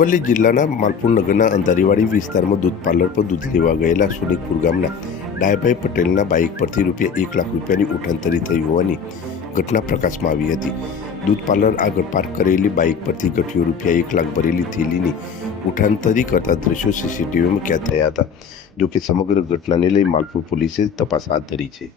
અરવલ્લી જિલ્લાના માલપુર નગરના અંધારીવાડી વિસ્તારમાં દૂધ પાર્લર પર દૂધ લેવા ગયેલા સોનિકપુર ગામના ડાયભાઈ પટેલના બાઇક પરથી ₹1 લાખ રૂપિયાની ઉઠાંતરી થઈ હોવાની ઘટના પ્રકાશમાં આવી હતી। દૂધ પાર્લર આગળ પાર્ક કરેલી બાઇક પરથી ગઠિયો ₹1 લાખ ભરેલી થેલીની ઉઠાંતરી કરતા દ્રશ્યો સીસીટીવીમાં કેદ થયા હતા। જો કે સમગ્ર ઘટનાને લઈ માલપુર પોલીસે તપાસ હાથ ધરી છે।